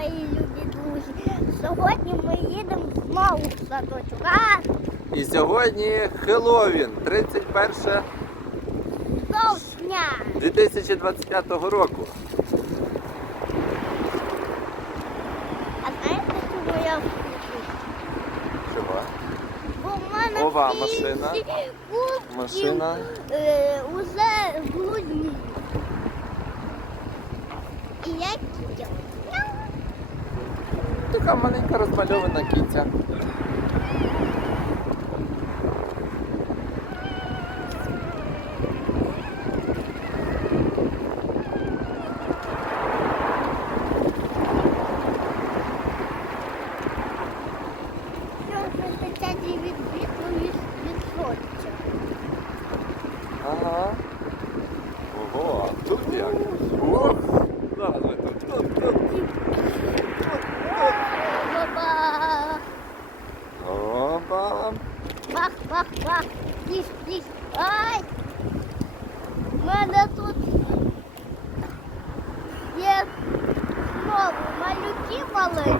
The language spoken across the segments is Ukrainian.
мої любі друзі. Сьогодні ми їдемо в маву садочок. А? І сьогодні Хеловін, 31 жовтня 2025 року. А знаєте, чому я Чого? Бо в мене Ова всі машина. ці Машина. е, Уже в. І я кидала. Така маленька розмальована кіця. Ага. Ого, а тут як? Бах, бах, бах. Тіш, тіш. Ай! У мене тут є знову малюки маленькі.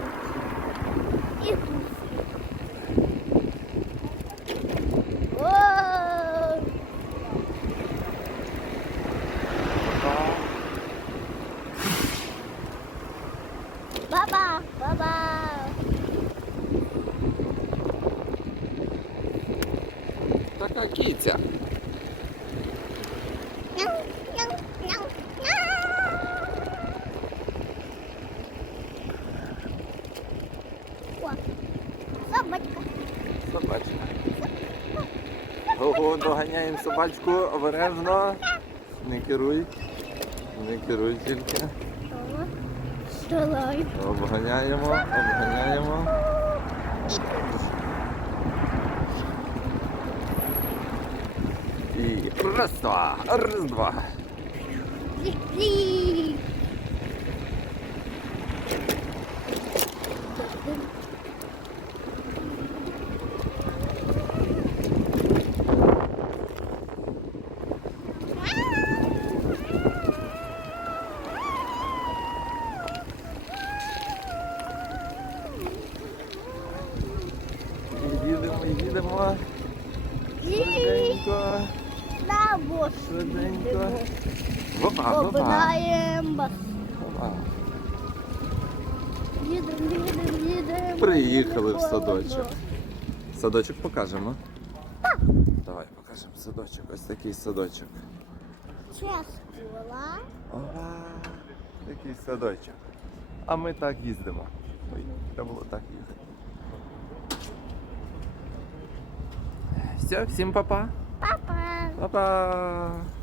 І тут. О! Баба, баба. Така кіця. Собачка. Собачка. Ого, доганяємо собачку обережно. Не керуй. Не керуй тільки. Обганяємо, обганяємо. І раз, два, раз, два. Лі-лі. І їдемо, їдемо. Лі. Швиденько, На швиденько. Опа, опа. Обираємо бас. опа. Їдемо, їдемо, їдемо. Приїхали в садочок. Садочок покажемо. Давай покажемо садочок. Ось такий садочок. Ческула. Ова, такий садочок. А ми так їздимо. Ой, треба було так їздити. Все, всім па-па. Папа. Па-па.